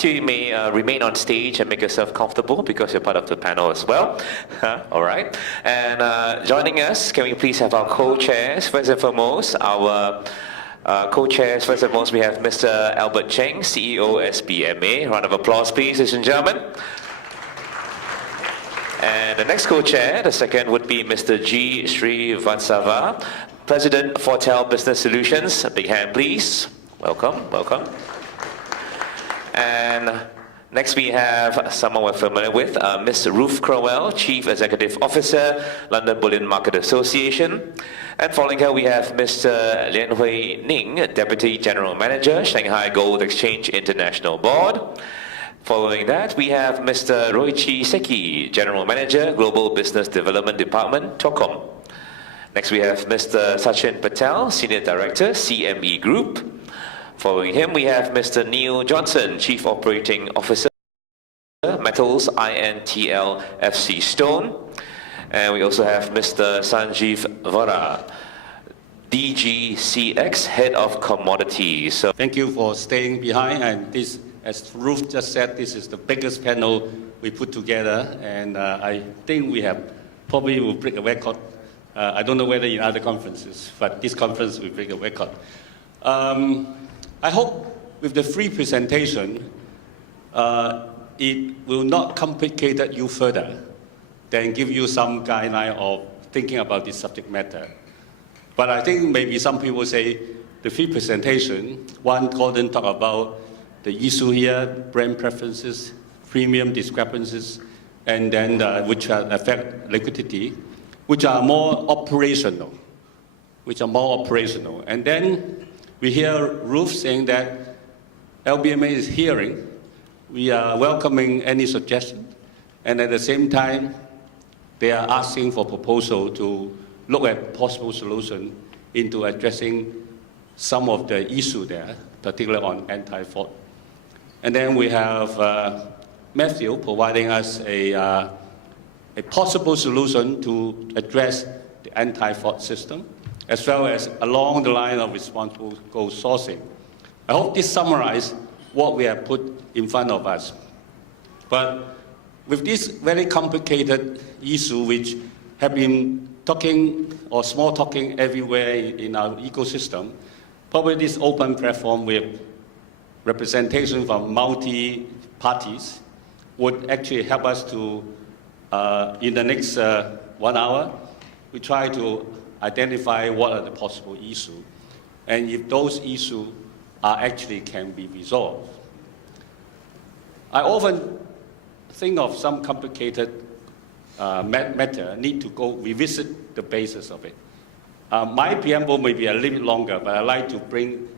Matthew, you may remain on stage and make yourself comfortable because you're part of the panel as well. All right. And joining us, can we please have our co-chairs? First and foremost, our co-chairs, first and foremost, we have Mr. Albert Cheng, CEO, SBMA. Round of applause, please, ladies and gentlemen. And the next co-chair, the second, would be Mr. G. Srivatsava, President, Foretell Business Solutions. A big hand, please. Welcome, welcome. And next we have someone we're familiar with, Ms. Ruth Crowell, Chief Executive Officer, London Bullion Market Association. And following her, we have Mr. Lianhui Ning, Deputy General Manager, Shanghai Gold Exchange International Board. Following that, we have Mr. Ryoichi Seki, General Manager, Global Business Development Department, TOCOM. Next, we have Mr. Sachin Patel, Senior Director, CME Group. Following him, we have Mr. Neal Johnson, Chief Operating Officer, Metals, Intl, FCStone. And we also have Mr. Sanjeev Vora, DGCX, Head of Commodities. So thank you for staying behind. And this, as Ruth just said, this is the biggest panel we put together. And I think we have probably will break a record. I don't know whether in other conferences, but this conference will break a record. I hope with the free presentation, it will not complicate you further than give you some guideline of thinking about this subject matter. But I think maybe some people say the free presentation, one Gordon talked about the issue here, brand preferences, premium discrepancies, and then which affect liquidity, which are more operational, And then we hear Ruth saying that LBMA is hearing. We are welcoming any suggestion. And at the same time, they are asking for proposal to look at possible solution into addressing some of the issue there, particularly on anti-fraud. And then we have Matthew providing us a possible solution to address the anti-fraud system, as well as along the line of responsible gold sourcing. I hope this summarizes what we have put in front of us. But with this very complicated issue, which have been talking or small talking everywhere in our ecosystem, probably this open platform with representation from multi-parties would actually help us to, in the next 1 hour, we try to identify what are the possible issues, and if those issues are actually can be resolved. I often think of some complicated matter, need to go revisit the basis of it. My preamble may be a little bit longer, but I like to bring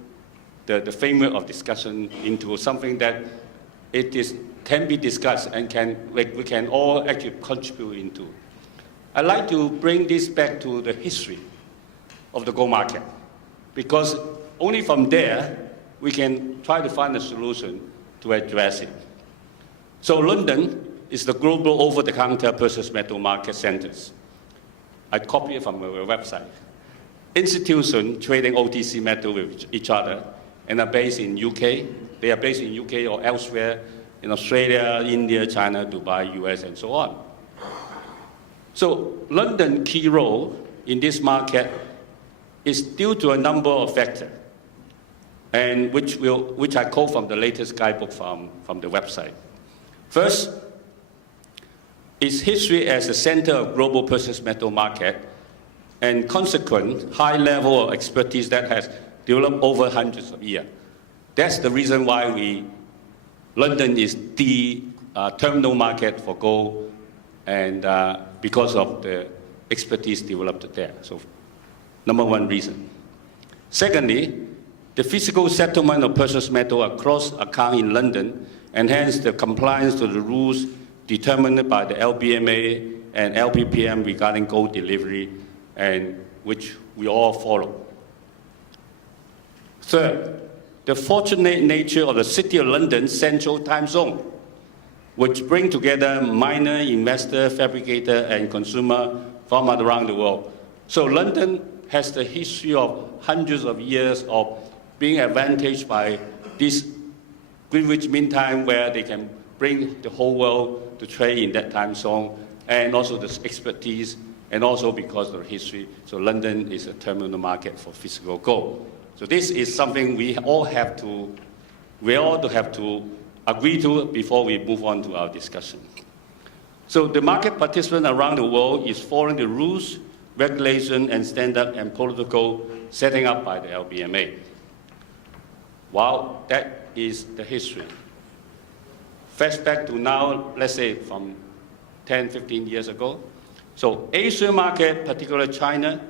the framework of discussion into something that can be discussed and we can all actually contribute into. I'd like to bring this back to the history of the gold market, because only from there we can try to find a solution to address it. So London is the global over-the-counter precious metal market centers. I copy it from our website. Institutions trading OTC metal with each other and are based in UK. They are based in UK or elsewhere in Australia, India, China, Dubai, US, and so on. So London's key role in this market is due to a number of factors, and which I quote from the latest guidebook from the website. First, its history as a center of global precious metal market and consequent high level of expertise that has developed over hundreds of years. That's the reason why London is the terminal market for gold, and because of the expertise developed there. So, number one reason. Secondly, the physical settlement of precious metal across account in London, and hence the compliance to the rules determined by the LBMA and APPMC regarding gold delivery, and which we all follow. Third, the fortunate nature of the City of London's central time zone, which bring together miner, investor, fabricator, and consumer from around the world. So London has the history of hundreds of years of being advantaged by this Greenwich Mean Time, where they can bring the whole world to trade in that time zone, and also the expertise, and also because of the history. So London is a terminal market for physical gold. So this is something we all have to agree to before we move on to our discussion. So the market participants around the world is following the rules, regulation, and standard and protocol setting up by the LBMA. Wow, that is the history. Fast back to now, let's say from 10, 15 years ago. So Asia market, particularly China,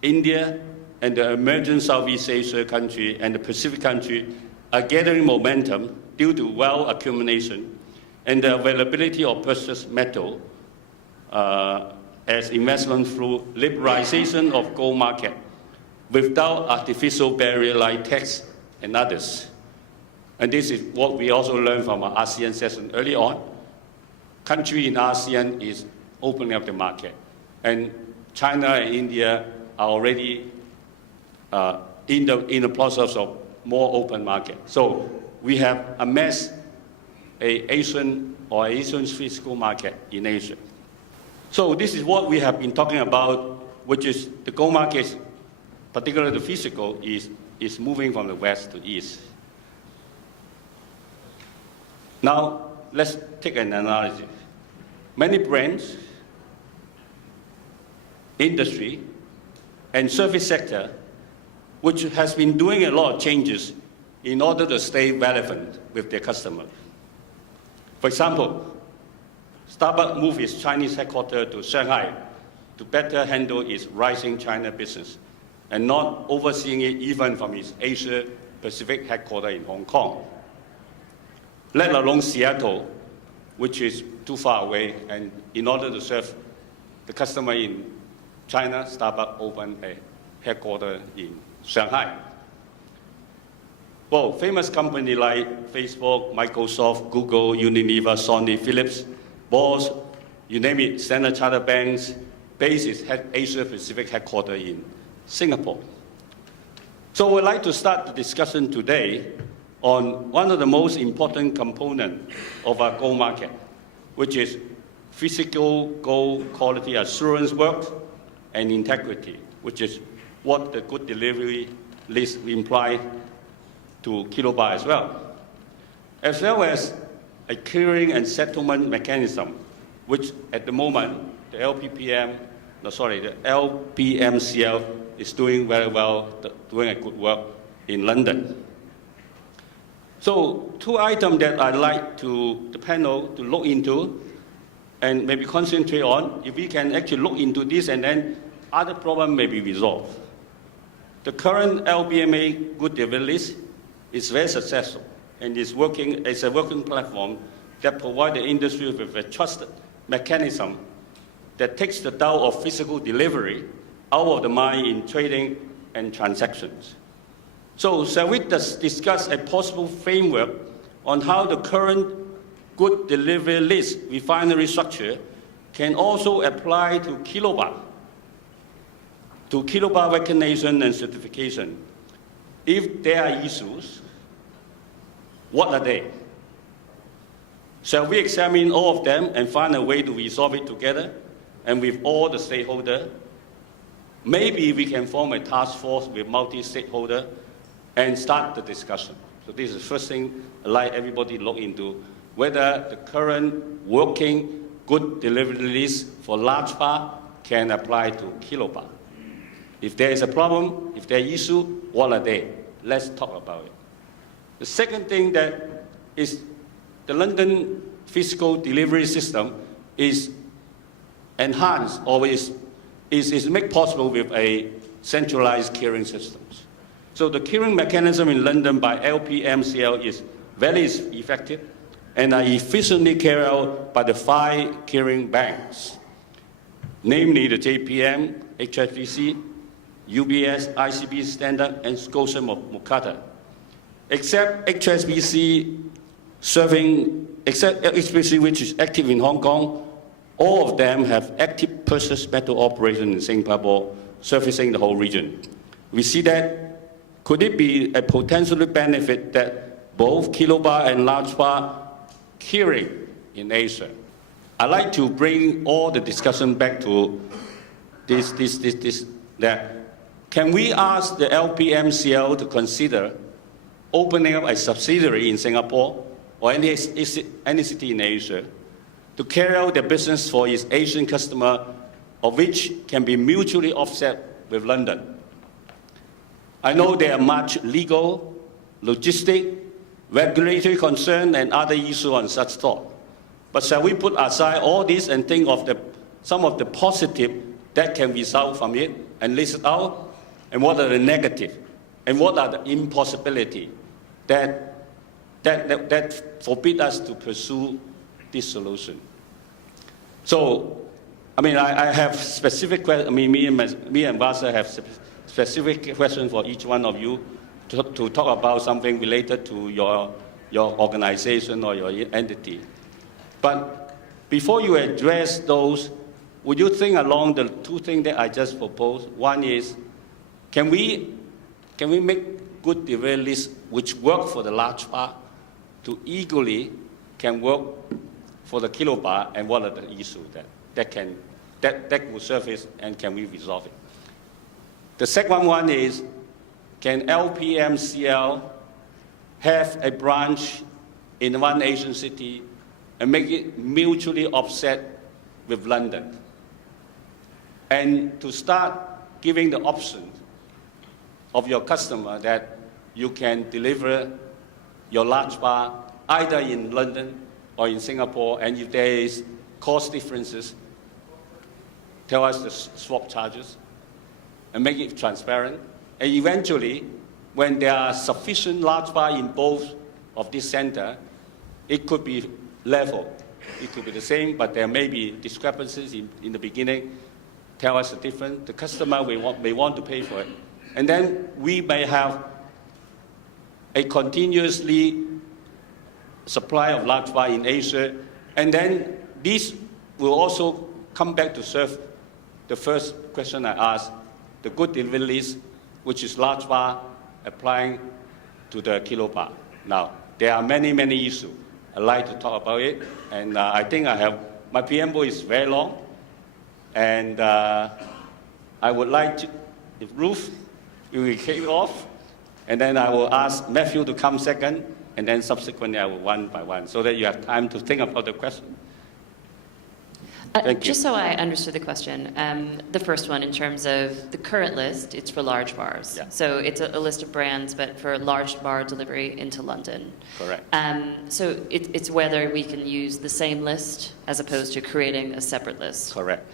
India, and the emerging Southeast Asia country and the Pacific country are gathering momentum due to wealth accumulation and the availability of precious metal as investment through liberalization of gold market without artificial barrier like tax and others. And this is what we also learned from our ASEAN session early on. Country in ASEAN is opening up the market. And China and India are already in the process of more open market. So we have amassed an Asian physical market in Asia. So this is what we have been talking about, which is the gold market, particularly the physical, is moving from the west to east. Now, let's take an analogy. Many brands, industry, and service sector, which has been doing a lot of changes in order to stay relevant with their customers. For example, Starbucks moved its Chinese headquarters to Shanghai to better handle its rising China business and not overseeing it even from its Asia Pacific headquarters in Hong Kong, let alone Seattle, which is too far away, and in order to serve the customer in China, Starbucks opened a headquarters in Shanghai. Well, famous companies like Facebook, Microsoft, Google, Unilever, Sony, Philips, Bosch, you name it, Standard Chartered Banks, based its Asia Pacific headquarters in Singapore. So we'd like to start the discussion today on one of the most important components of our gold market, which is physical gold quality assurance work and integrity, which is what the good delivery list implies to Kilobar as well as a clearing and settlement mechanism, which at the moment the LPMCL is doing very well, doing a good work in London. So two items that I'd like the panel to look into and maybe concentrate on, if we can actually look into this and then other problems may be resolved. The current LBMA good delivery list is very successful and is working as a working platform that provides the industry with a trusted mechanism that takes the doubt of physical delivery out of the mind in trading and transactions. So shall we discuss a possible framework on how the current good delivery list refinery structure can also apply to Kilobar recognition and certification? If there are issues, what are they? Shall we examine all of them and find a way to resolve it together and with all the stakeholders? Maybe we can form a task force with multi-stakeholders and start the discussion. So this is the first thing I'd like everybody to look into, whether the current working good delivery list for large part can apply to Kilobar. If there is a problem, if there are issues, what are they? Let's talk about it. The second thing that is the London physical delivery system is enhanced or is made possible with a centralized clearing system. So the clearing mechanism in London by LPMCL is very effective and are efficiently carried out by the 5 clearing banks, namely the JPM, HSBC, UBS, ICB Standard, and Scotia Mercantile. Except HSBC, which is active in Hong Kong, all of them have active precious metal operation in Singapore, servicing the whole region. We see that could it be a potential benefit that both Kilobar and large bar clearing in Asia. I'd like to bring all the discussion back to this, that can we ask the LPMCL to consider opening up a subsidiary in Singapore or any city in Asia to carry out their business for its Asian customer, of which can be mutually offset with London? I know there are much legal, logistic, regulatory concern and other issues on such thought. But shall we put aside all this and think of some of the positive that can result from it and list it out? And what are the negative? And what are the impossibility that forbid us to pursue this solution? So, I mean, I have specific questions. I mean, me and Vasa have specific questions for each one of you to talk about something related to your organization or your entity. But before you address those, would you think along the two things that I just proposed? One is, can we make good delivery lists which work for the large bar to equally can work for the Kilobar, and what are the issues that will surface and can we resolve it? The second one is, can LPMCL have a branch in one Asian city and make it mutually offset with London? And to start giving the option of your customer that you can deliver your large bar either in London or in Singapore, and if there is cost differences, tell us the swap charges and make it transparent. And eventually, when there are sufficient large bar in both of this center, it could be level. It could be the same, but there may be discrepancies in the beginning. Tell us the difference. The customer may want to pay for it. And then we may have a continuously supply of large bar in Asia. And then this will also come back to serve the first question I asked, the good delivery list, which is large bar applying to the Kilobar. Now, there are many, many issues. I'd like to talk about it. And I think my preamble is very long. And I would like to, if Ruth, you will kick it off, and then I will ask Matthew to come second, and then subsequently I will one by one, so that you have time to think about the question. Just so I understood the question, the first one in terms of the current list, it's for large bars. Yeah. So it's a list of brands, but for large bar delivery into London. Correct. So it's whether we can use the same list as opposed to creating a separate list. Correct.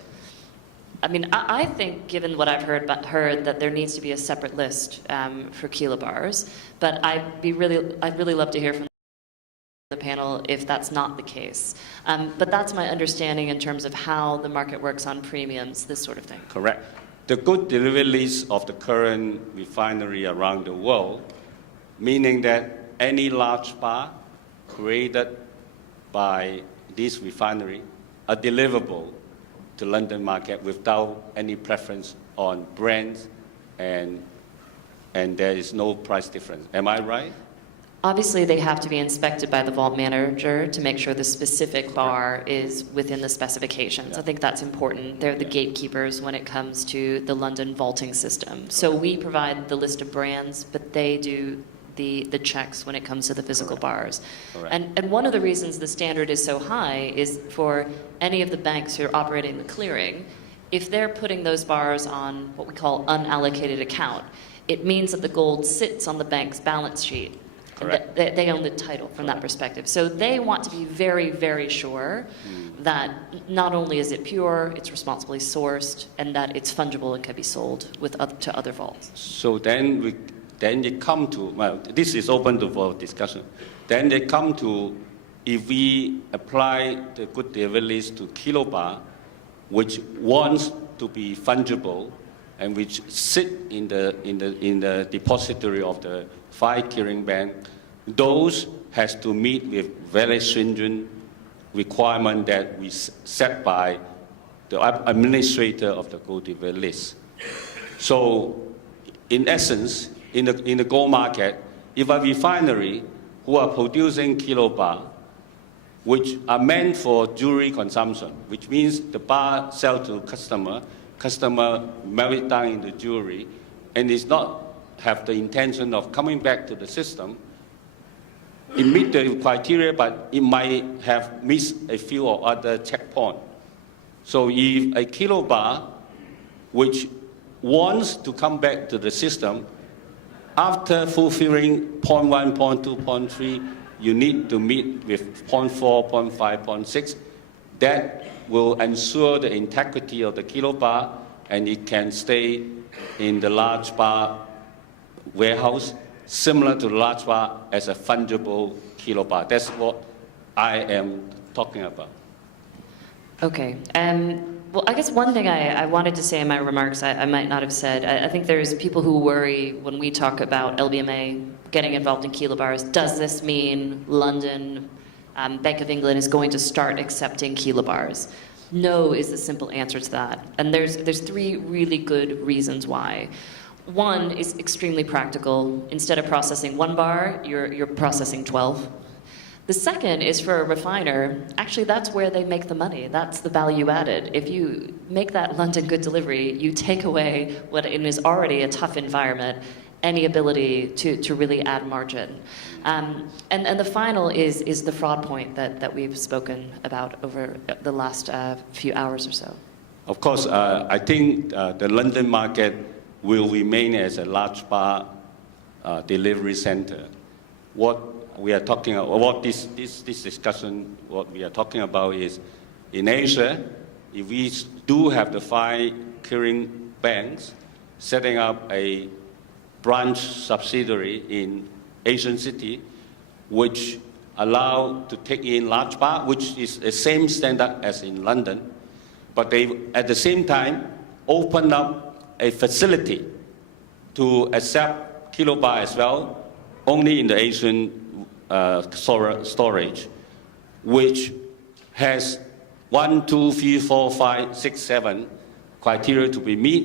I mean, I think, given what I've heard, that there needs to be a separate list for kilobars. But I'd really love to hear from the panel if that's not the case. But that's my understanding in terms of how the market works on premiums, this sort of thing. Correct. The good delivery list of the current refinery around the world, meaning that any large bar created by this refinery are deliverable to London market without any preference on brands, and there is no price difference. Am I right? Obviously, they have to be inspected by the vault manager to make sure the specific bar is within the specifications. Yeah. I think that's important. They're the gatekeepers when it comes to the London vaulting system. So we provide the list of brands, but they do the checks when it comes to the physical bars. Correct. And one of the reasons the standard is so high is for any of the banks who are operating the clearing, if they're putting those bars on what we call unallocated account, it means that the gold sits on the bank's balance sheet. Correct. They own the title from that perspective. So they want to be very, very sure that not only is it pure, it's responsibly sourced, and that it's fungible and can be sold to other vaults. So then they come to, well, this is open for discussion. Then they come to, if we apply the good delivery list to Kilobar, which wants to be fungible and which sit in the depository of the 5 clearing bank, those has to meet with very stringent requirement that we set by the administrator of the gold delivery list. So, in essence, in the gold market, if a refinery who are producing kilobar, which are meant for jewelry consumption, which means the bar sell to customer melt it down into jewelry, and is not have the intention of coming back to the system. It meets the criteria, but it might have missed a few or other checkpoints. So if a kilobar, which wants to come back to the system, after fulfilling 0.1, 0.2, 0.3, you need to meet with 0.4, 0.5, 0.6. That will ensure the integrity of the kilobar, and it can stay in the large bar warehouse, similar to the large bar as a fungible kilobar. That's what I am talking about. Okay. Well, I guess one thing I wanted to say in my remarks I might not have said. I think there's people who worry when we talk about LBMA getting involved in kilobars. Does this mean London, Bank of England is going to start accepting kilobars? No is the simple answer to that. And there's three really good reasons why. One is extremely practical. Instead of processing 1 bar, you're processing 12. The second is for a refiner, actually that's where they make the money. That's the value added. If you make that London good delivery, you take away what is already a tough environment, any ability to really add margin. And the final is the fraud point that we've spoken about over the last few hours or so. Of course, I think the London market will remain as a large bar delivery center. What we are talking about, what this discussion, what we are talking about is in Asia, if we do have the 5 clearing banks setting up a branch subsidiary in Asian city, which allow to take in large bar, which is the same standard as in London, but they at the same time open up a facility to accept kilobar as well, only in the Asian storage, which has 1, 2, 3, 4, 5, 6, 7 criteria to be met,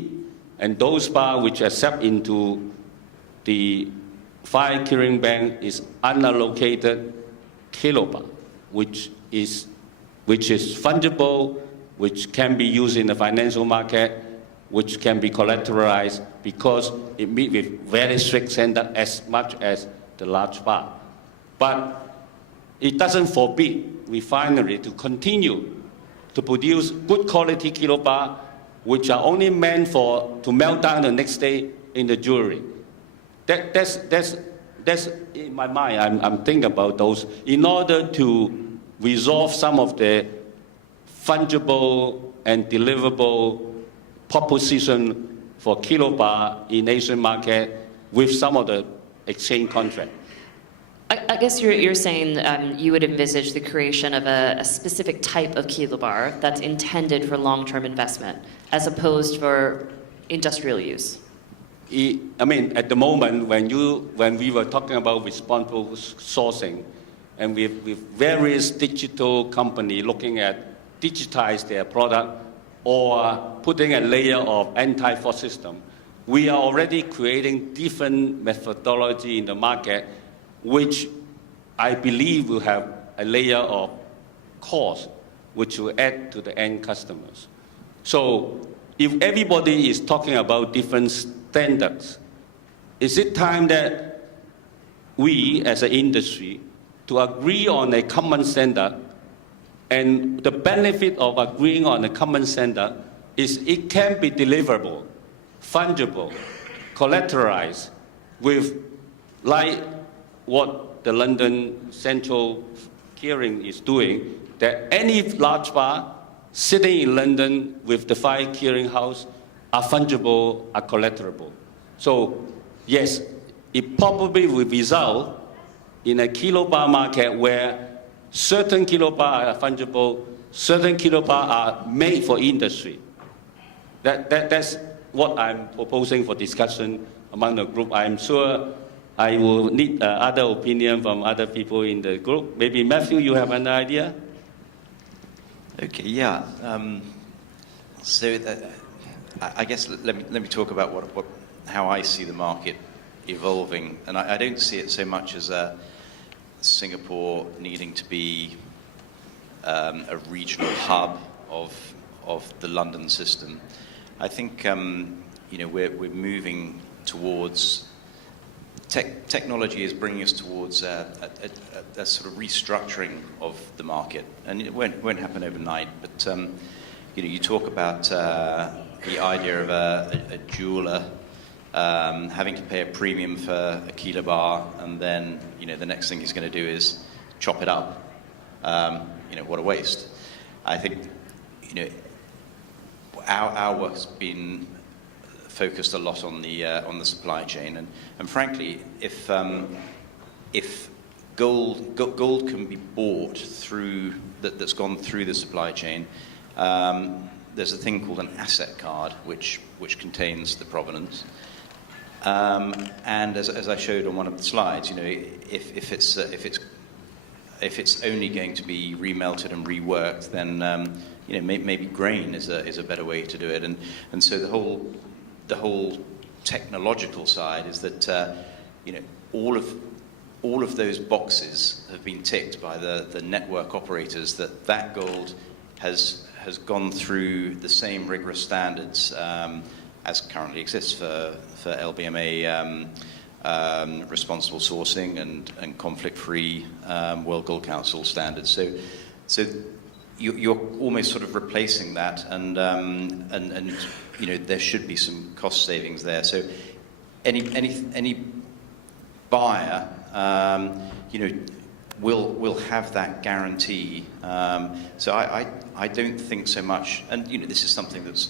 and those bar which accept into the 5 clearing bank is unallocated kilobar, which is fungible, which can be used in the financial market, which can be collateralized because it meets with very strict standard as much as the large bar. But it doesn't forbid refinery to continue to produce good quality kilobar, which are only meant to melt down the next day in the jewelry. That's in my mind. I'm thinking about those in order to resolve some of the fungible and deliverable proposition for kilobar in Asian market with some of the exchange contract. I guess you're saying you would envisage the creation of a specific type of kilobar that's intended for long-term investment, as opposed for industrial use. I mean, at the moment, when we were talking about responsible sourcing, and with various digital companies looking at digitize their product or putting a layer of anti-fraud system, we are already creating different methodology in the market, which I believe will have a layer of cost, which will add to the end customers. So if everybody is talking about different standards, is it time that we as an industry to agree on a common standard? And the benefit of agreeing on a common standard is it can be deliverable, fungible, collateralized with like what the London Central Clearing is doing, that any large bar sitting in London with the 5 clearing house are fungible, are collaterable. So yes, it probably will result in a kilobar market where certain kilobar are fungible, certain kilobar are made for industry. That's what I'm proposing for discussion among the group. I'm sure I will need other opinion from other people in the group. Maybe Matthew, you have an idea? Okay, yeah. I guess let me talk about how I see the market evolving, and I don't see it so much as Singapore needing to be a regional hub of the London system. I think we're moving towards technology is bringing us towards a sort of restructuring of the market, and it won't happen overnight. But you talk about the idea of a jeweler having to pay a premium for a Kilobar, and then the next thing he's going to do is chop it up. What a waste. I think our work's been focused a lot on the supply chain, and frankly, if gold can be bought through that's gone through the supply chain, there's a thing called an asset card which contains the provenance. And as I showed on one of the slides, if it's only going to be remelted and reworked, then maybe grain is a better way to do it. And so the whole technological side is that all of those boxes have been ticked by the network operators, that gold has gone through the same rigorous standards as currently exists for LBMA responsible sourcing and conflict-free World Gold Council standards. So you're almost sort of replacing that, and there should be some cost savings there. So any buyer will have that guarantee. So I don't think so much, and this is something that's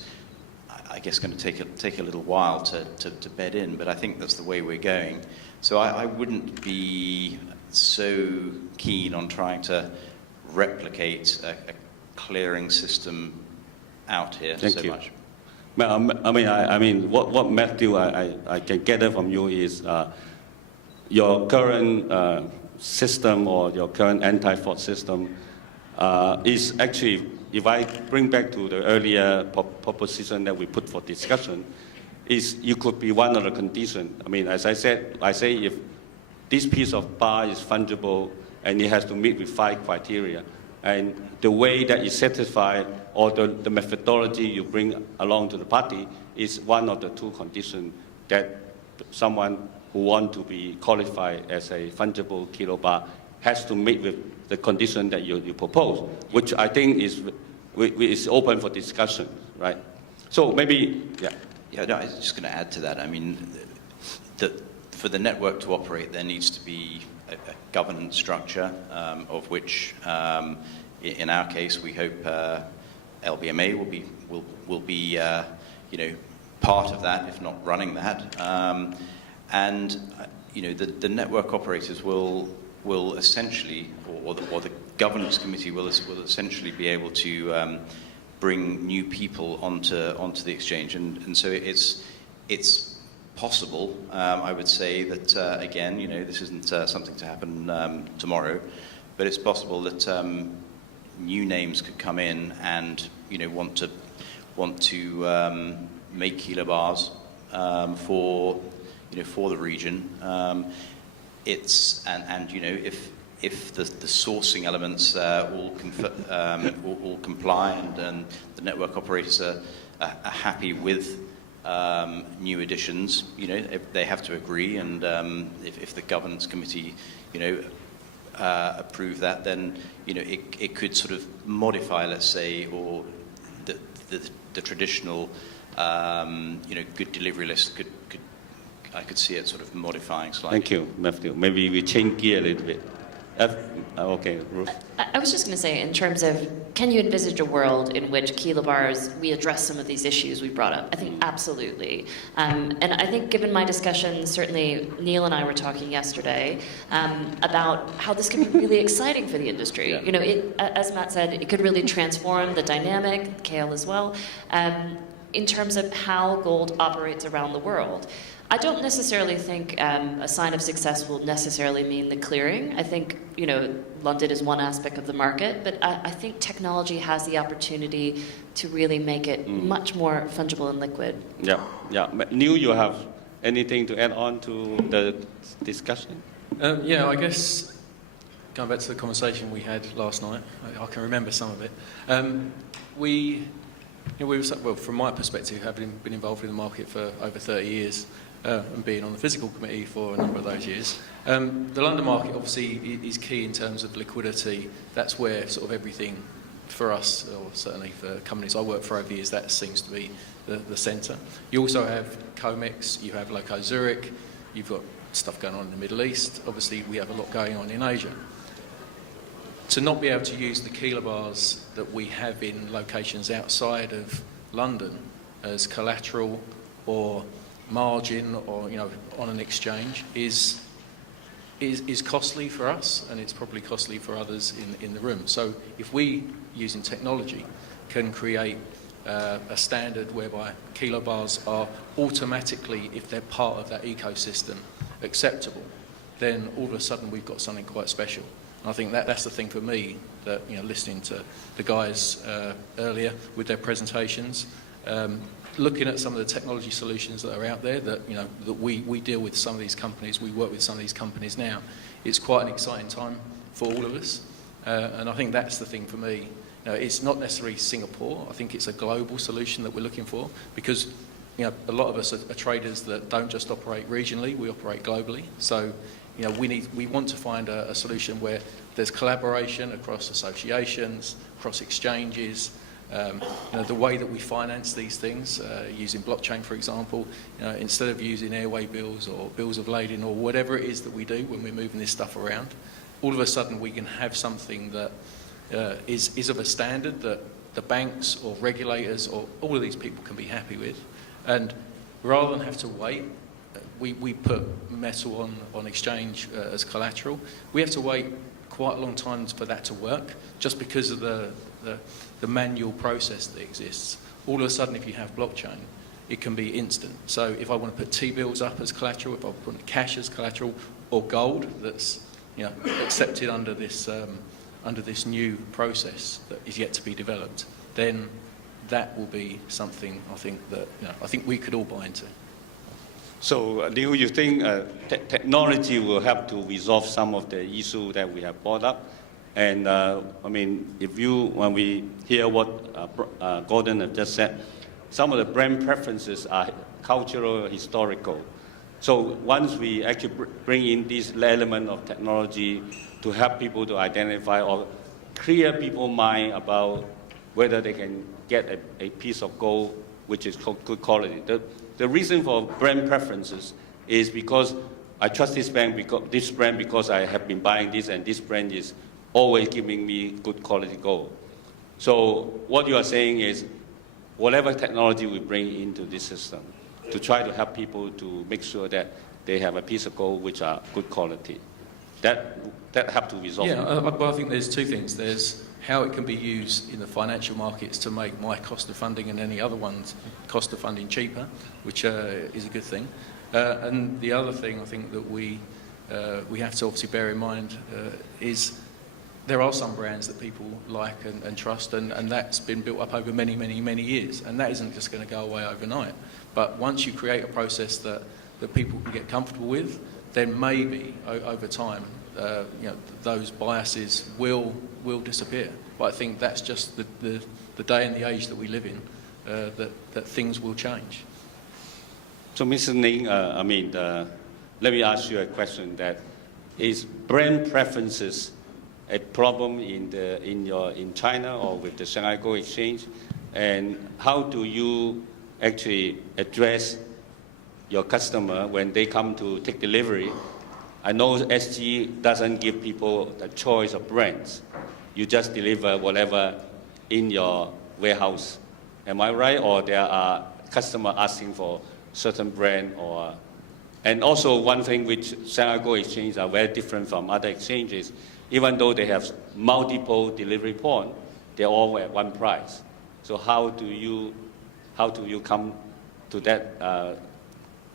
I guess going to take a little while to bed in, but I think that's the way we're going. So I wouldn't be so keen on trying to replicate a clearing system out here so much. I mean, what Matthew I can gather from you is your current system or your current anti-fraud system is actually, if I bring back to the earlier proposition that we put for discussion, is you could be one of the conditions. I mean, as I say if this piece of bar is fungible and it has to meet with 5 criteria, and the way that you satisfy or the methodology you bring along to the party is one of the 2 conditions that someone who wants to be qualified as a fungible kilobar has to meet with the condition that you propose, which I think is open for discussion, right? So maybe, Yeah, no, I was just going to add to that. I mean, for the network to operate, there needs to be a governance structure, of which, in our case, we hope LBMA will be part of that, if not running that. And the network operators will essentially, or the governance committee will essentially be able to bring new people onto the exchange, and so it's possible. I would say that again, this isn't something to happen tomorrow, but it's possible that new names could come in and want to make kilobars for the region. If the sourcing elements all comply and the network operators are happy with new additions, they have to agree, and if the governance committee approve that, then it could sort of modify, let's say, or the traditional good delivery list I could see it sort of modifying slightly. Thank you, Matthew. Maybe we change gear a little bit. Okay, Ruth. I was just going to say, in terms of, can you envisage a world in which kilobars, we address some of these issues we brought up? I think absolutely. And I think given my discussion, certainly Neal and I were talking yesterday about how this can be really exciting for the industry. Yeah. As Matt said, it could really transform the dynamic, Kale as well, in terms of how gold operates around the world. I don't necessarily think a sign of success will necessarily mean the clearing. I think, London is one aspect of the market, but I think technology has the opportunity to really make it much more fungible and liquid. Yeah. Neal, you have anything to add on to the discussion? I guess going back to the conversation we had last night, I can remember some of it. Well, from my perspective, having been involved in the market for over 30 years and being on the physical committee for a number of those years, the London market obviously is key in terms of liquidity. That's where sort of everything for us, or certainly for companies I worked for over years, that seems to be the centre. You also have COMEX, you have Loco Zurich, you've got stuff going on in the Middle East. Obviously, we have a lot going on in Asia. To not be able to use the Kilobars that we have in locations outside of London as collateral or margin or, you know, on an exchange is costly for us, and it's probably costly for others in the room. So if we, using technology, can create a standard whereby Kilobars are automatically, if they're part of that ecosystem, acceptable, then all of a sudden we've got something quite special. And I think that's the thing for me, that, you know, listening to the guys earlier with their presentations, looking at some of the technology solutions that are out there, that, you know, that we deal with some of these companies, we work with some of these companies now. It's quite an exciting time for all of us, and I think that's the thing for me. You know, it's not necessarily Singapore. I think it's a global solution that we're looking for, because, you know, a lot of us are traders that don't just operate regionally, we operate globally. So, you know, we want to find a solution where there's collaboration across associations, across exchanges. You know, the way that we finance these things, using blockchain, for example, you know, instead of using airway bills or bills of lading or whatever it is that we do when we're moving this stuff around, all of a sudden we can have something that is of a standard that the banks or regulators or all of these people can be happy with. And rather than have to wait, we put metal on exchange as collateral. We have to wait quite a long time for that to work, just because of the manual process that exists. All of a sudden, if you have blockchain, it can be instant. So if I want to put T-bills up as collateral, if I put cash as collateral, or gold that's, you know, accepted under this new process that is yet to be developed, then that will be something I think that, you know, I think we could all buy into. So, Neal, you think technology will help to resolve some of the issues that we have brought up? And I mean, when we hear what Gordon has just said, some of the brand preferences are cultural, historical. So once we actually bring in this element of technology to help people to identify or clear people's mind about whether they can get a piece of gold which is good quality. The reason for brand preferences is because I trust this brand because I have been buying this, and this brand is always giving me good quality gold. So what you are saying is, whatever technology we bring into this system, to try to help people to make sure that they have a piece of gold which are good quality, that have to resolve. Yeah, well, I think there's two things. There's how it can be used in the financial markets to make my cost of funding and any other one's cost of funding cheaper, which is a good thing. And the other thing I think that we have to obviously bear in mind is there are some brands that people like and trust, and that's been built up over many, many, many years, and that isn't just going to go away overnight. But once you create a process that people can get comfortable with, then maybe over time, you know, those biases will disappear. But I think that's just the day and the age that we live in, that things will change. So, Mr. Ning, I mean, let me ask you a question: that is brand preferences a problem in China or with the Shanghai Gold Exchange, and how do you actually address your customer when they come to take delivery? I know SG doesn't give people the choice of brands. You just deliver whatever in your warehouse. Am I right? Or there are customers asking for certain brand or... And also one thing which Shanghai Gold Exchange are very different from other exchanges, even though they have multiple delivery points, they're all at one price. So how do you come to that,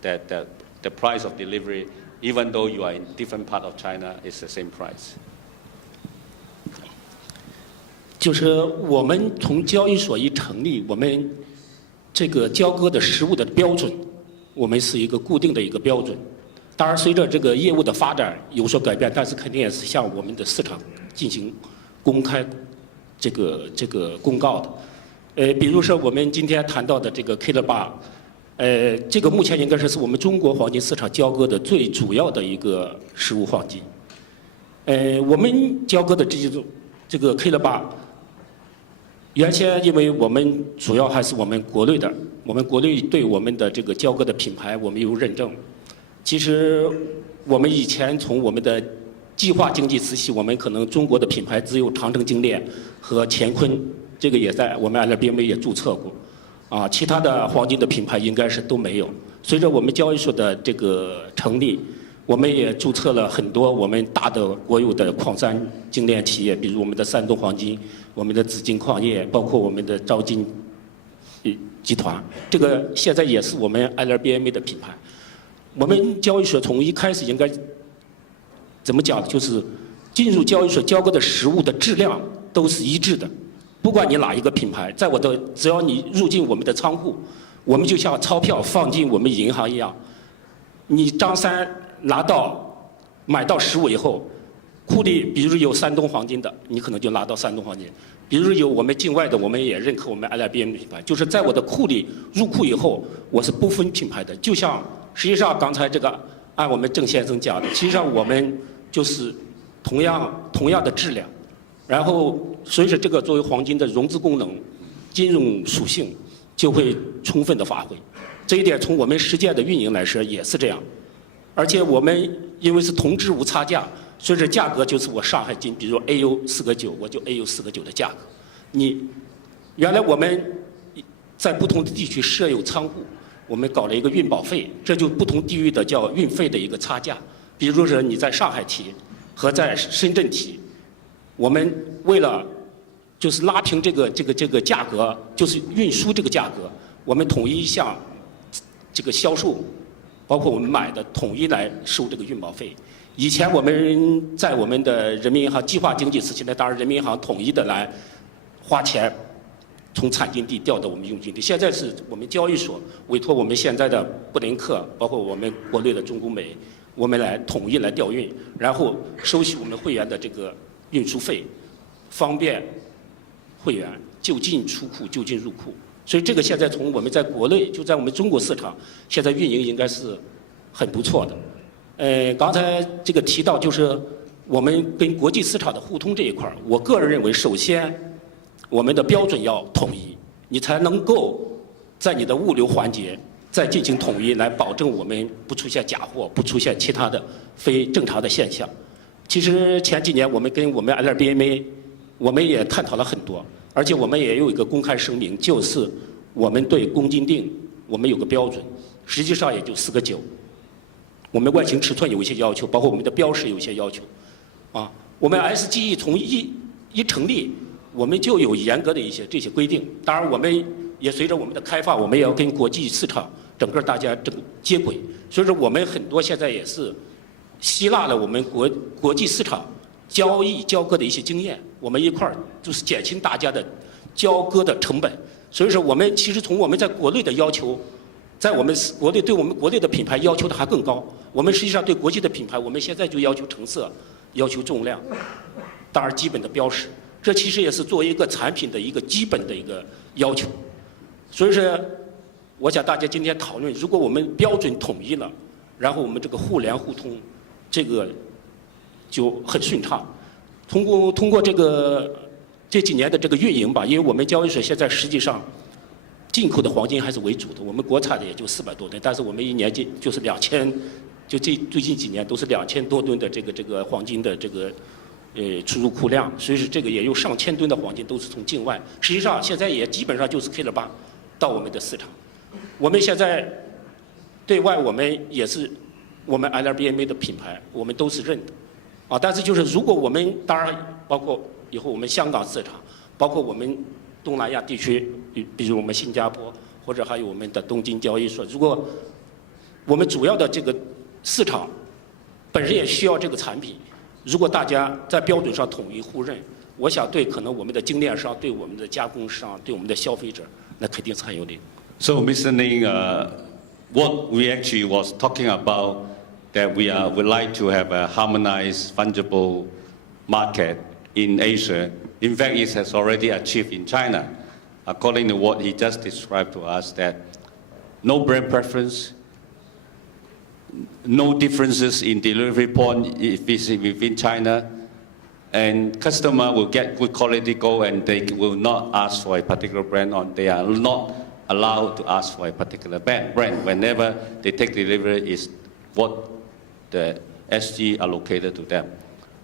the price of delivery, even though you are in different part of China, it's the same price? 就是我们从交易所一成立，我们这个交割的实物的标准，我们是一个固定的一个标准。当然，随着这个业务的发展有所改变，但是肯定也是向我们的市场进行公开这个公告的。比如说我们今天谈到的这个 Kilobar，这个目前应该是我们中国黄金市场交割的最主要的一个实物黄金。我们交割的这个 Kilobar， 原先因为我们主要还是我们国内的，我们国内对我们的这个交割的品牌我们有认证。其实我们以前从我们的计划经济时期，我们可能中国的品牌只有长城精炼和乾坤，这个也在我们 SBMA 也注册过，啊，其他的黄金的品牌应该是都没有。随着我们交易所的这个成立，我们也注册了很多我们大的国有的矿山精炼企业，比如我们的山东黄金、我们的紫金矿业，包括我们的招金集团，这个现在也是我们 SBMA 的品牌。我们交易所从一开始应该怎么讲？就是进入交易所交割的实物的质量都是一致的，不管你哪一个品牌，只要你入境我们的仓库，我们就像钞票放进我们银行一样，你张三买到实物以后，库里比如有山东黄金的，你可能就拿到山东黄金；比如有我们境外的，我们也认可我们 SBMA 品牌，就是在我的库里入库以后，我是不分品牌的，就像。实际上，刚才这个按我们郑先生讲的，实际上我们就是同样的质量，然后随着这个作为黄金的融资功能、金融属性就会充分的发挥。这一点从我们实践的运营来说也是这样。而且我们因为是同质无差价，所以这价格就是我上海金，比如 AU4个9，我就 AU4个9的价格。原来我们在不同的地区设有仓库。我们搞了一个运保费，这就不同地域的叫运费的一个差价。比如说你在上海提和在深圳提，我们为了就是拉平这个价格，就是运输这个价格，我们统一向这个销售，包括我们买的统一来收这个运保费。以前我们在我们的人民银行计划经济时期呢，当然人民银行统一的来花钱。从产金地调到我们用金地，现在是我们交易所委托我们现在的布林克，包括我们国内的中国煤，我们来统一来调运，然后收取我们会员的这个运输费，方便会员就近出库就近入库。所以这个现在从我们在国内就在我们中国市场现在运营应该是很不错的。刚才这个提到就是我们跟国际市场的互通这一块，我个人认为首先。我们的标准要统一，你才能够在你的物流环节再进行统一，来保证我们不出现假货，不出现其他的非正常的现象。其实前几年我们跟我们 SBMA， 我们也探讨了很多，而且我们也有一个公开声明，就是我们对公斤定我们有个标准，实际上也就4个9。我们外形尺寸有一些要求，包括我们的标识有一些要求。我们 SGE 从一成立。我们就有严格的这些规定，当然我们也随着我们的开放，我们也要跟国际市场整个大家接轨。所以说我们很多现在也是吸纳了我们国际市场交割的一些经验，我们一块儿就是减轻大家的交割的成本。所以说我们其实从我们在国内的要求，在我们国内对我们国内的品牌要求的还更高。我们实际上对国际的品牌，我们现在就要求成色，要求重量，当然基本的标识。这其实也是作为一个产品的一个基本的一个要求，所以说，我想大家今天讨论，如果我们标准统一了，然后我们这个互联互通，这个就很顺畅。通过这几年的这个运营吧，因为我们交易所现在实际上进口的黄金还是为主的，我们国产的也就400多吨，但是我们一年就是2000，就最近几年都是2000多吨的这个黄金的这个。出入库量，所以说这个也有上千吨的黄金都是从境外。实际上现在也基本上就是 Kilobar 到我们的市场。我们现在对外我们也是我们 SBMA 的品牌，我们都是认的。但是就是如果我们当然包括以后我们香港市场，包括我们东南亚地区，比如我们新加坡或者还有我们的东京交易所，如果我们主要的这个市场本身也需要这个产品。如果大家在标准上统一互认，我想对可能我们的精炼商、对我们的加工商、对我们的消费者，那肯定是很有利。So, Mr. Ning, what we actually was talking about that we would like to have a harmonized fungible market in Asia. In fact, it has already achieved in China, according to what he just described to us, that no brand preference, no differences in delivery point if it's within China, and customer will get good quality gold and they will not ask for a particular brand, or they are not allowed to ask for a particular brand. Whenever they take delivery is what the SG allocated to them.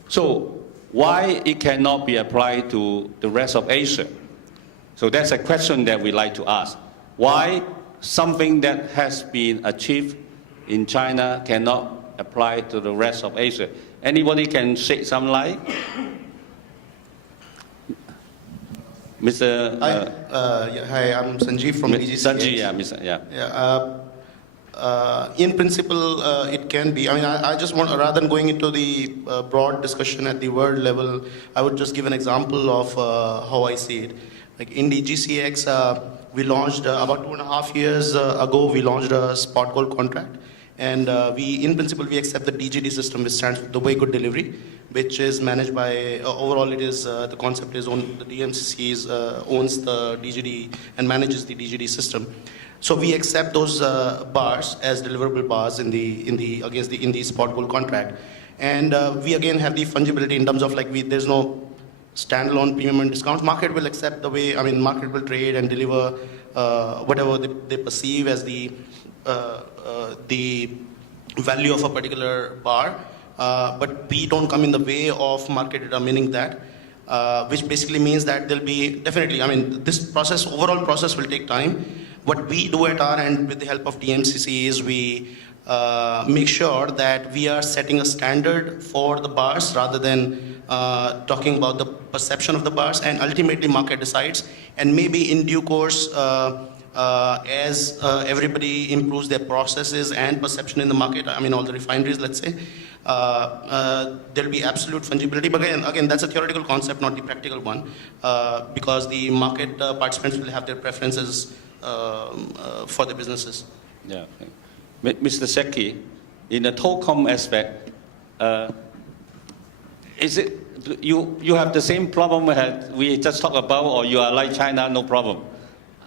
So why it cannot be applied to the rest of Asia? So that's a question that we like to ask. Why something that has been achieved in China cannot apply to the rest of Asia? Anybody can shed some light? Mr. Hi, I'm Sanjeev from DGCX. Sanjeev, yeah, Mr. Yeah. In principle, it can be. I mean, I just want, rather than going into the broad discussion at the world level, I would just give an example of how I see it. Like in DGCX, we launched about 2.5 years ago, we launched a spot gold contract. And in principle, we accept the DGD system, which stands for the Way Good Delivery, which is managed by, overall it is, the concept is the DMCC owns the DGD and manages the DGD system. So we accept those bars as deliverable bars in the spot gold contract. And we again have the fungibility in terms of like there's no standalone premium and discounts. Market will accept the way, market will trade and deliver whatever they perceive as the value of a particular bar, but we don't come in the way of market determining that, which basically means that there'll be definitely, this overall process will take time. What we do at our end with the help of DMCC is we make sure that we are setting a standard for the bars rather than talking about the perception of the bars, and ultimately market decides, and maybe in due course, as everybody improves their processes and perception in the market, all the refineries, let's say, there'll be absolute fungibility. But again, that's a theoretical concept, not the practical one, because the market participants will have their preferences for the businesses. Yeah. Mr. Seki, in the TOCOM aspect, is it you have the same problem we just talked about, or you are like China, no problem?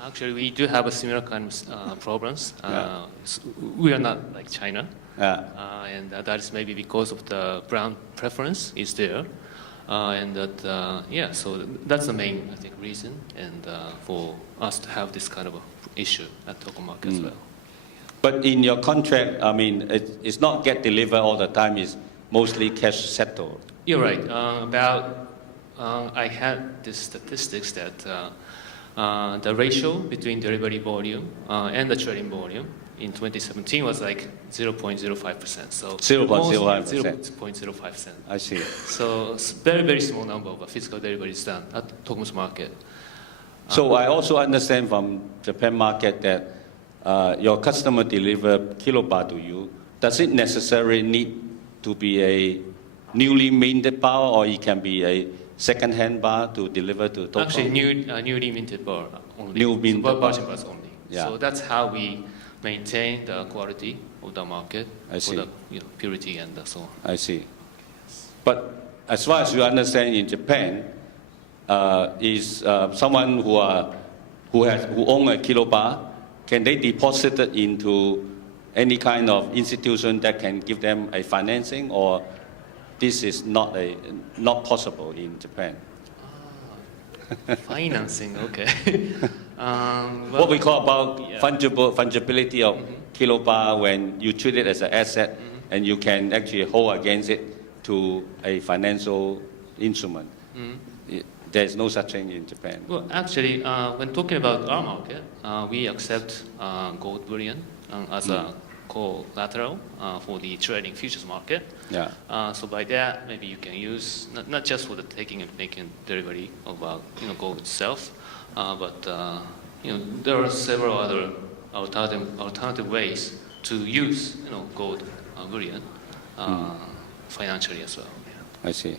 Actually, we do have a similar kind of problems. We are not like China, and that is maybe because of the brand preference is there, and that so that's the main reason, and for us to have this kind of a issue at TOCOM market as well. But in your contract, it's not get delivered all the time. It's mostly cash settled. You're right. I had this statistics that the ratio between delivery volume and the trading volume in 2017 was like 0.05%. So 0.05%. 0.05%. I see. So it's very, very small number of physical deliveries done at TOCOM's market. So I also understand from Japan market that your customer deliver Kilobar to you. Does it necessarily need to be a newly minted bar, or it can be a second-hand bar to deliver to TOCOM? Actually, newly minted bar only. New minted bars only. Yeah. So that's how we maintain the quality of the market for the purity and so on. I see. But as far as you understand, in Japan, is someone who own a Kilobar, can they deposit it into any kind of institution that can give them a financing, or this is not possible in Japan? Financing, okay. What we call about fungibility of Kilobar, when you treat it as an asset and you can actually hold against it to a financial instrument. There's no such thing in Japan. Well, actually, when talking about our market, we accept gold bullion as a collateral for the trading futures market. Yeah. So by that, maybe you can use not just for the taking and making delivery of gold itself, but there are several other alternative ways to use gold bullion financially as well. I see.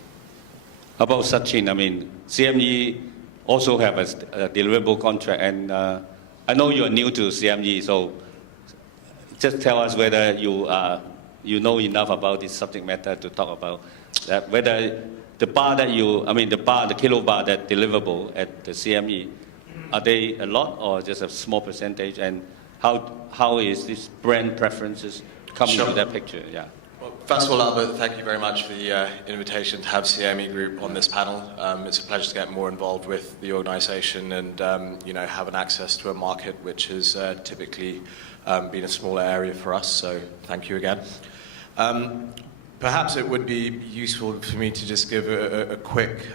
How about Sachin? CME also have a deliverable contract, and I know you are new to CME, so just tell us whether you are you know enough about this subject matter to talk about that, whether the bar that the kilobar that deliverable at the CME, are they a lot or just a small percentage? And how is this brand preferences coming into that picture? Yeah. Well, first of all, Albert, thank you very much for the invitation to have CME Group on this panel. It's a pleasure to get more involved with the organisation and have an access to a market which has typically been a smaller area for us. So thank you again. Perhaps it would be useful for me to just give a quick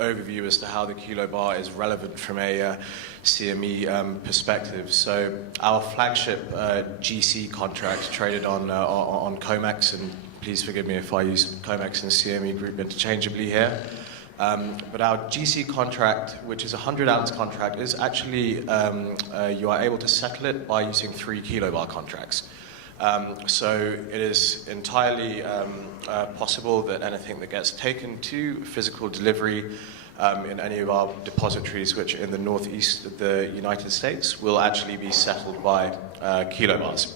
overview as to how the Kilobar is relevant from a CME perspective. So our flagship GC contract traded on COMEX, and please forgive me if I use COMEX and CME Group interchangeably here. But our GC contract, which is a 100-ounce contract, is actually, you are able to settle it by using 3 kilobar contracts. So it is entirely possible that anything that gets taken to physical delivery in any of our depositories, which are in the northeast of the United States, will actually be settled by kilobars.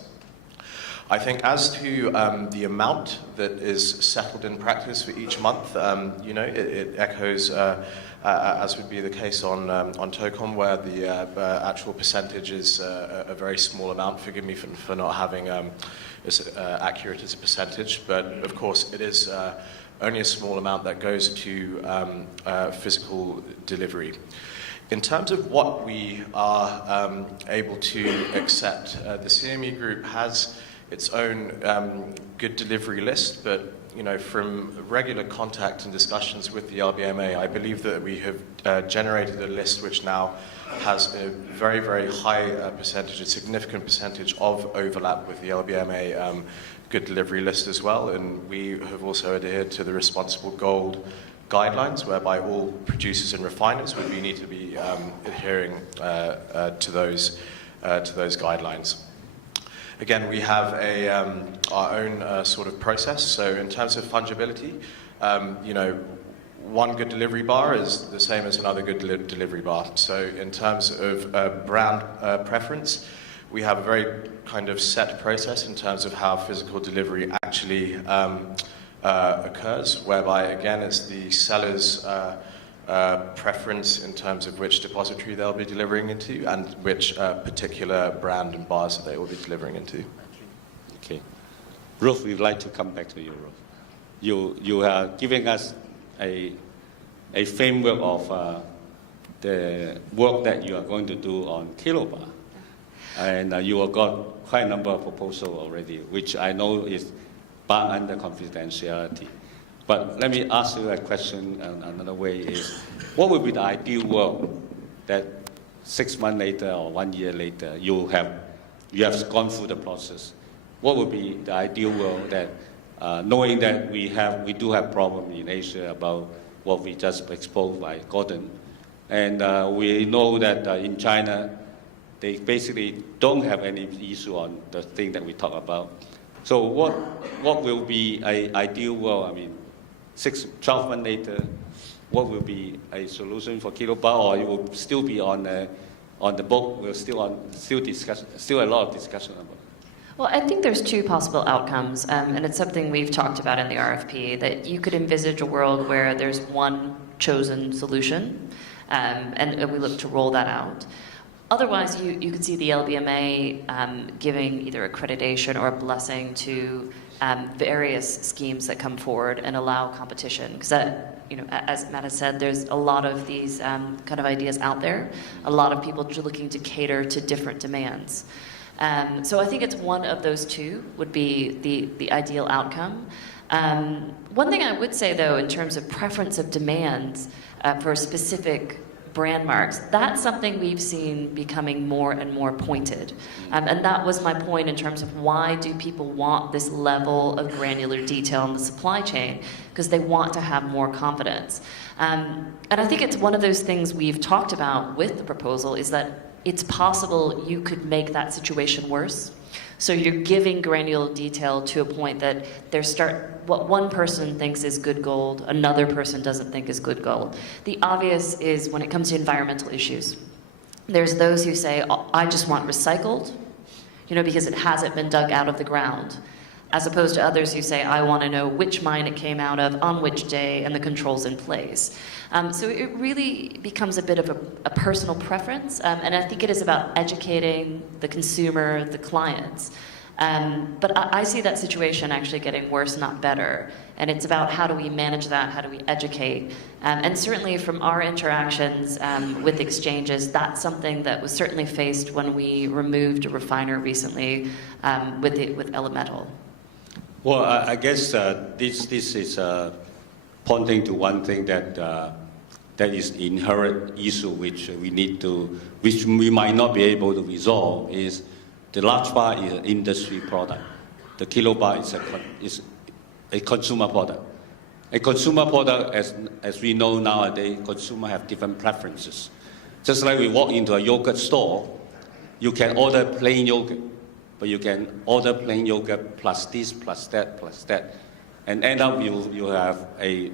I think as to the amount that is settled in practice for each month, it echoes, as would be the case on TOCOM, where the actual percentage is a very small amount. Forgive me for not having as accurate as a percentage, but of course it is only a small amount that goes to physical delivery. In terms of what we are able to accept, the CME Group has its own good delivery list, but from regular contact and discussions with the LBMA, I believe that we have generated a list which now has a very, very high percentage, a significant percentage of overlap with the LBMA good delivery list as well. And we have also adhered to the Responsible Gold guidelines, whereby all producers and refiners would need to be adhering to those guidelines. Again, we have our own sort of process. So in terms of fungibility, one good delivery bar is the same as another good delivery bar. So in terms of brand preference, we have a very kind of set process in terms of how physical delivery actually occurs, whereby again it's the seller's preference in terms of which depository they'll be delivering into and which particular brand and bars that they will be delivering into. Okay. Ruth, we'd like to come back to you, Ruth. You are giving us a framework of the work that you are going to do on Kilobar. And you have got quite a number of proposals already, which I know is bound under confidentiality. But let me ask you a question another way is, what would be the ideal world that 6 months later or 1 year later you have gone through the process? What would be the ideal world that, knowing that we do have problems in Asia about what we just exposed by Gordon, and we know that in China they basically don't have any issue on the thing that we talk about. So what will be an ideal world? I mean, 12 months later, what will be a solution for Kilobar, or it will still be on the book? We're still a lot of discussion about it. Well, I think there's 2 possible outcomes, and it's something we've talked about in the RFP, that you could envisage a world where there's one chosen solution, and we look to roll that out. Otherwise, you could see the LBMA giving either accreditation or a blessing to various schemes that come forward and allow competition. Because as Matt has said, there's a lot of these kind of ideas out there. A lot of people looking to cater to different demands. So I think it's one of those 2 would be the ideal outcome. One thing I would say, though, in terms of preference of demands for specific brand marks, that's something we've seen becoming more and more pointed. And that was my point in terms of why do people want this level of granular detail in the supply chain? Because they want to have more confidence. And I think it's one of those things we've talked about with the proposal is that it's possible you could make that situation worse. So you're giving granular detail to a point that what one person thinks is good gold, another person doesn't think is good gold. The obvious is when it comes to environmental issues. There's those who say, I just want recycled, because it hasn't been dug out of the ground. as opposed to others who say, I want to know which mine it came out of, on which day, and the controls in place. So it really becomes a bit of a personal preference, and I think it is about educating the consumer, the clients. But I see that situation actually getting worse, not better. And it's about how do we manage that, how do we educate. And certainly from our interactions with exchanges, that's something that was certainly faced when we removed a refiner recently with Elemental. Well, I guess this is pointing to one thing that is inherent issue which we might not be able to resolve is the large bar is an industry product. The Kilobar is a consumer product. A consumer product, as we know nowadays, consumers have different preferences. Just like we walk into a yogurt store, you can order plain yogurt, but you can order plain yogurt plus this, plus that, plus that. And end up you have a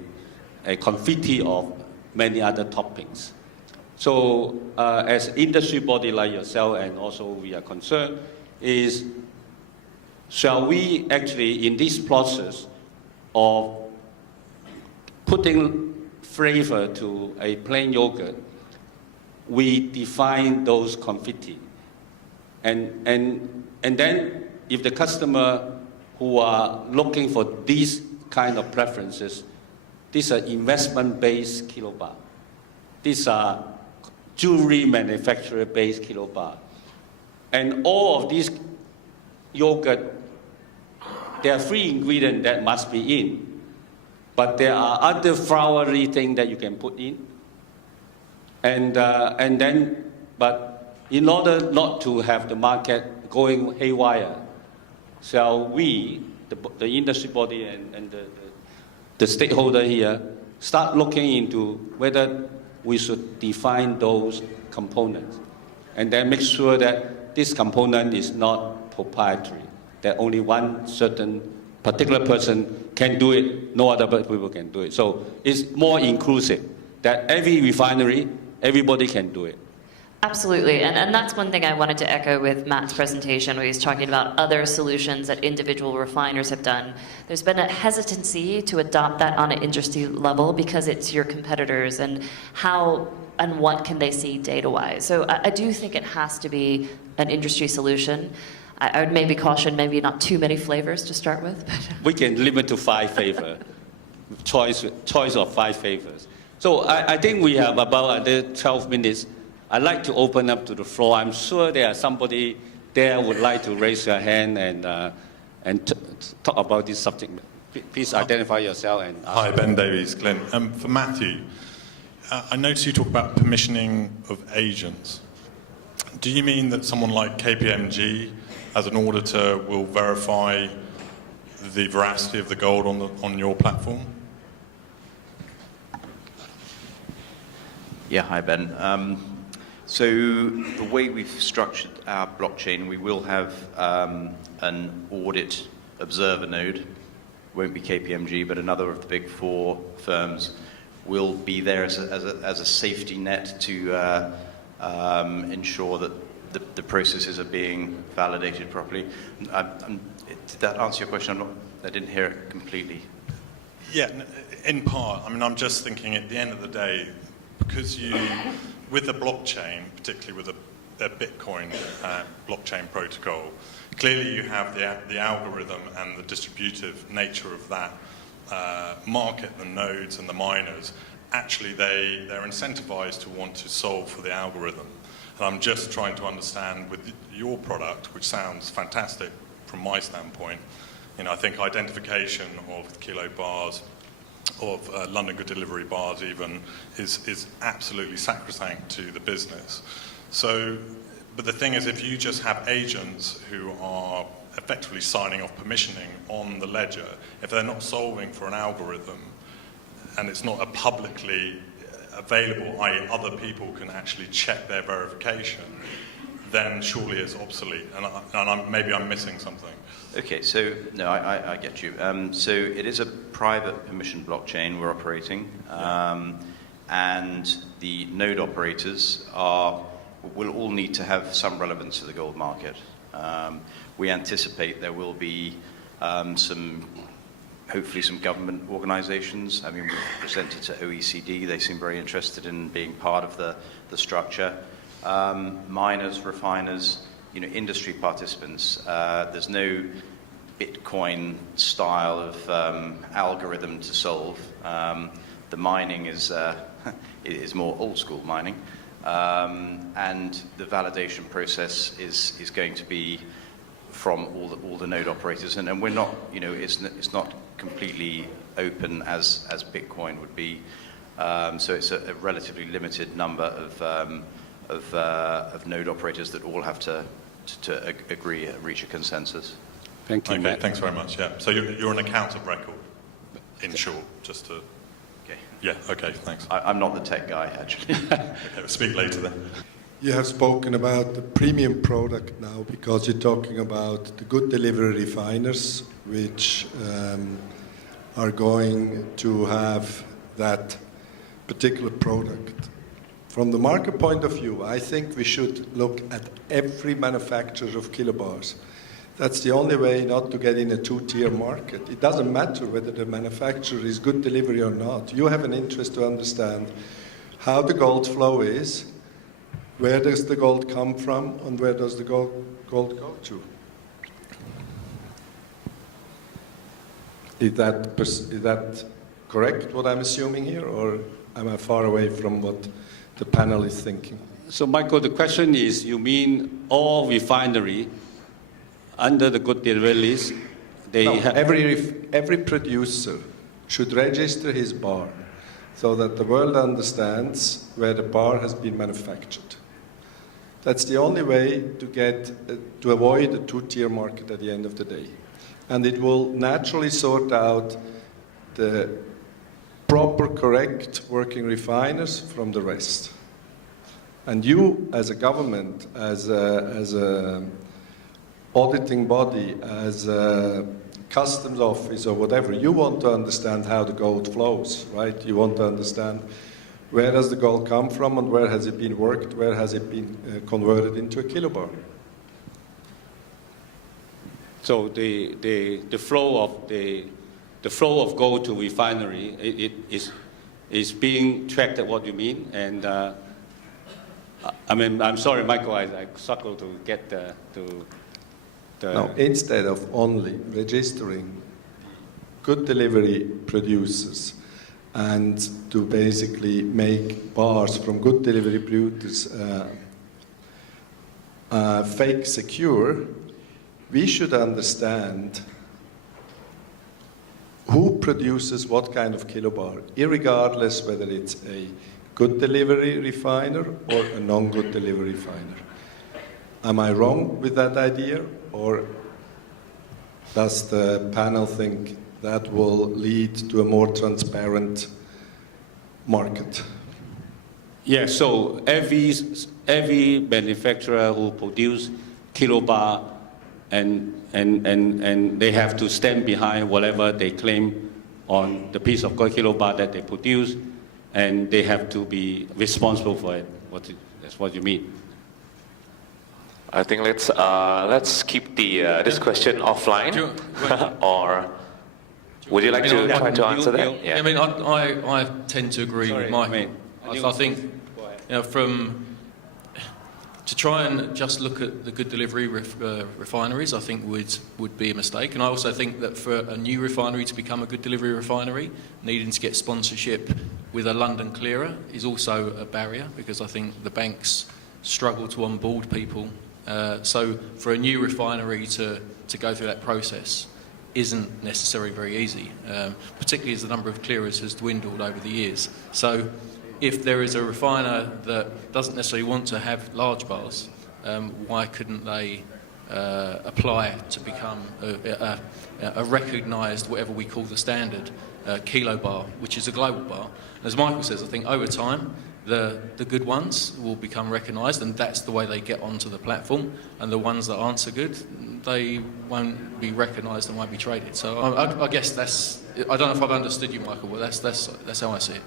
confetti of many other toppings. So as industry body like yourself, and also we are concerned, is shall we actually, in this process of putting flavor to a plain yogurt, we define those confetti. And then if the customer who are looking for these kind of preferences, these are investment-based Kilobar. These are jewelry manufacturer-based Kilobar. And all of these yogurt, there are 3 ingredients that must be in. But there are other flowery things that you can put in. But in order not to have the market going haywire, shall we, the industry body and the stakeholder here, start looking into whether we should define those components, and then make sure that this component is not proprietary, that only one certain particular person can do it, no other people can do it. So it's more inclusive, that every refinery, everybody can do it. Absolutely, and that's one thing I wanted to echo with Matt's presentation, where he's talking about other solutions that individual refiners have done. There's been a hesitancy to adopt that on an industry level because it's your competitors, and how and what can they see data-wise. So I do think it has to be an industry solution. I would maybe caution maybe not too many flavors to start with. We can limit to 5 flavors, choice of 5 flavors. So I think we have about 12 minutes. I'd like to open up to the floor. I'm sure there are somebody there would like to raise their hand and talk about this subject. Please identify yourself and ask. Hi, Ben Davies, Glyn. For Matthew, I noticed you talk about permissioning of agents. Do you mean that someone like KPMG, as an auditor, will verify the veracity of the gold on your platform? Yeah, hi, Ben. So the way we've structured our blockchain, we will have an audit observer node. Won't be KPMG, but another of the big 4 firms will be there as a safety net to ensure that the processes are being validated properly. Did that answer your question? I didn't hear it completely. Yeah, in part. I mean, I'm just thinking at the end of the day, because with the blockchain, particularly with a Bitcoin blockchain protocol, clearly you have the algorithm and the distributive nature of that market, the nodes and the miners. Actually, they're incentivized to want to solve for the algorithm. And I'm just trying to understand with your product, which sounds fantastic from my standpoint, I think identification of kilobars, of London Good Delivery bars even, is absolutely sacrosanct to the business. So, but the thing is, if you just have agents who are effectively signing off permissioning on the ledger, if they're not solving for an algorithm, and it's not a publicly available, i.e. other people can actually check their verification, then surely it's obsolete. And maybe I'm missing something. Okay, so no, I get you. So it is a private permission blockchain we're operating, and the node operators will all need to have some relevance to the gold market. We anticipate there will be hopefully some government organizations. I mean, we've presented to OECD. They seem very interested in being part of the structure. Miners, refiners, industry participants. There's no Bitcoin style of algorithm to solve. The mining is more old school mining. And the validation process is going to be from all the node operators, and we're not, it's not completely open as Bitcoin would be. So it's a relatively limited number of node operators that all have to agree, reach a consensus. Thank you. Okay, thanks very much. Yeah. So you're an account of record, in short, just to. Okay. Yeah. Okay. Thanks. I'm not the tech guy, actually. Okay, we'll speak later then. You have spoken about the premium product now because you're talking about the good delivery refiners, which are going to have that particular product. From the market point of view, I think we should look at every manufacturer of kilobars. That's the only way not to get in a two-tier market. It doesn't matter whether the manufacturer is good delivery or not. You have an interest to understand how the gold flow is, where does the gold come from, and where does the gold go to? Is that correct, what I'm assuming here, or am I far away from what the panel is thinking? So, Michael, the question is, you mean all refinery under the good delivery list, every producer should register his bar so that the world understands where the bar has been manufactured. That's the only way to avoid a two-tier market at the end of the day. And it will naturally sort out the proper, correct working refiners from the rest. And you, as a government, as a auditing body, as a customs office or whatever, you want to understand how the gold flows, right? You want to understand where does the gold come from and where has it been worked, where has it been converted into a kilobar. So the flow of gold to refinery it is being tracked at what you mean, and I mean, I'm sorry, Michael, I struggle to get the No, instead of only registering good delivery producers and to basically make bars from good delivery producers fake secure, we should understand who produces what kind of kilobar, irregardless whether it's a good delivery refiner or a non-good delivery refiner. Am I wrong with that idea, or does the panel think that will lead to a more transparent market? Yeah, so every manufacturer who produce kilobar and they have to stand behind whatever they claim on the piece of kilobar that they produce, and they have to be responsible for it. That's what you mean. I think let's keep this question offline, or would you like to try to answer that? Yeah. I mean, I tend to agree with Michael. I think to try and just look at the good delivery refineries, I think would be a mistake. And I also think that for a new refinery to become a good delivery refinery, needing to get sponsorship with a London clearer is also a barrier, because I think the banks struggle to onboard people. So for a new refinery to go through that process isn't necessarily very easy, particularly as the number of clearers has dwindled over the years. So if there is a refiner that doesn't necessarily want to have large bars, why couldn't they apply to become a recognised, whatever we call the standard, Kilobar, which is a global bar? As Michael says, I think over time the good ones will become recognised, and that's the way they get onto the platform, and the ones that aren't so good, they won't be recognised and won't be traded. So I guess I don't know if I've understood you, Michael, but that's how I see it.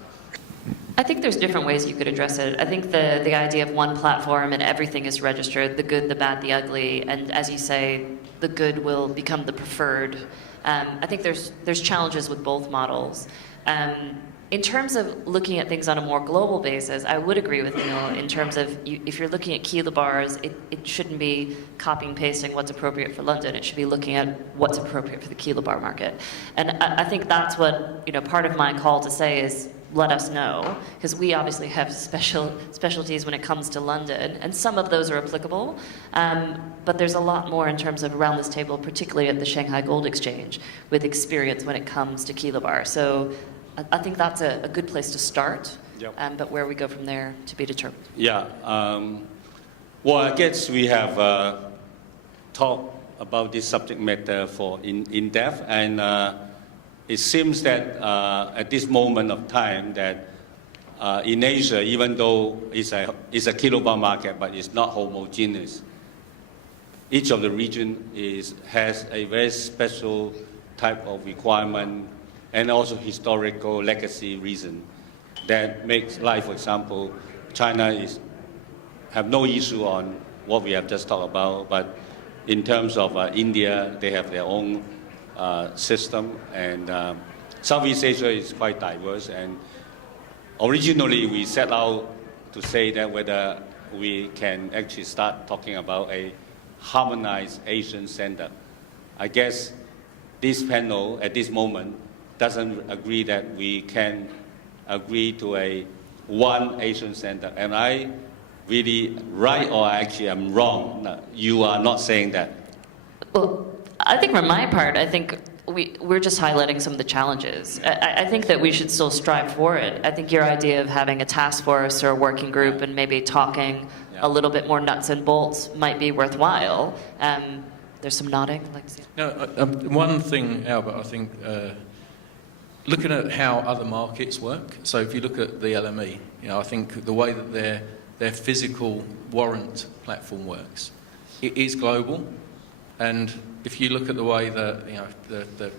I think there's different ways you could address it. I think the idea of one platform and everything is registered, the good, the bad, the ugly, and as you say, the good will become the preferred. I think there's challenges with both models. In terms of looking at things on a more global basis, I would agree with Neal in terms of if you're looking at kilobars, it shouldn't be copying and pasting what's appropriate for London. It should be looking at what's appropriate for the kilobar market. And I think that's what, part of my call to say is let us know, because we obviously have specialties when it comes to London, and some of those are applicable, but there's a lot more in terms of around this table, particularly at the Shanghai Gold Exchange, with experience when it comes to kilobar. So I think that's a good place to start, yep. But where we go from there to be determined. Yeah. Well, I guess we have talked about this subject matter in depth, and it seems that at this moment of time that in Asia, even though it's a kilobar market, but it's not homogeneous. Each of the region has a very special type of requirement and also historical legacy reason that makes life, for example, China have no issue on what we have just talked about, but in terms of India, they have their own system, and Southeast Asia is quite diverse, and originally we set out to say that whether we can actually start talking about a harmonized Asian center. I guess this panel at this moment doesn't agree that we can agree to a one Asian center. Am I really right, or actually I'm wrong? No, you are not saying that. Well, I think from my part, I think we're just highlighting some of the challenges. I think that we should still strive for it. I think your idea of having a task force or a working group and maybe talking a little bit more nuts and bolts might be worthwhile. There's some nodding. No, one thing, Albert, I think, looking at how other markets work, so if you look at the LME, I think the way that their physical warrant platform works, it is global, and if you look at the way that the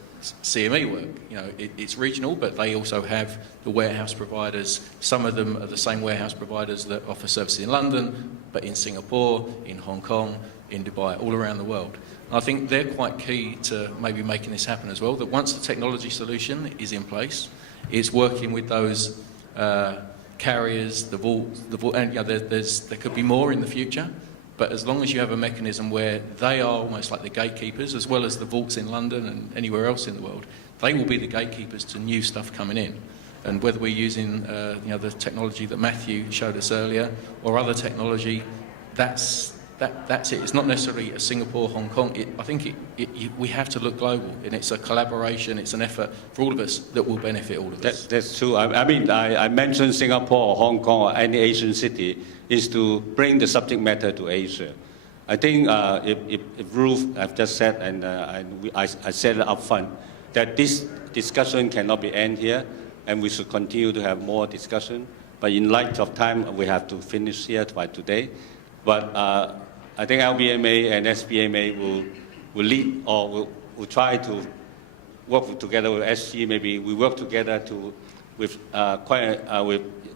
CME work, it's regional, but they also have the warehouse providers. Some of them are the same warehouse providers that offer services in London, but in Singapore, in Hong Kong, in Dubai, all around the world. I think they're quite key to maybe making this happen as well, that once the technology solution is in place, it's working with those carriers, the vault, and there could be more in the future, but as long as you have a mechanism where they are almost like the gatekeepers, as well as the vaults in London and anywhere else in the world, they will be the gatekeepers to new stuff coming in. And whether we're using the technology that Matthew showed us earlier, or other technology, that's it. It's not necessarily a Singapore, Hong Kong. I think we have to look global, and it's a collaboration, it's an effort for all of us that will benefit all of us. That's true. I mentioned Singapore or Hong Kong or any Asian city is to bring the subject matter to Asia. I think if Ruth have just said, and I said it up front, that this discussion cannot be end here, and we should continue to have more discussion. But in light of time, we have to finish here by today. But I think LBMA and SBMA will lead, or will try to work together with SG. Maybe we work together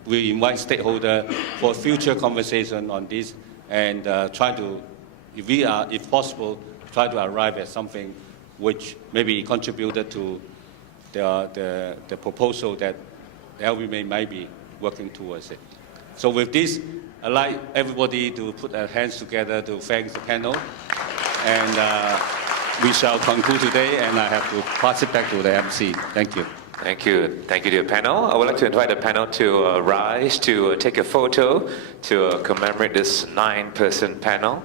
we invite stakeholders for future conversation on this, and try to, if possible, try to arrive at something which maybe contributed to the proposal that LBMA might be working towards it. So with this, I'd like everybody to put their hands together to thank the panel. And we shall conclude today, and I have to pass it back to the MC. Thank you. Thank you. Thank you to the panel. I would like to invite the panel to rise to take a photo to commemorate this 9-person panel.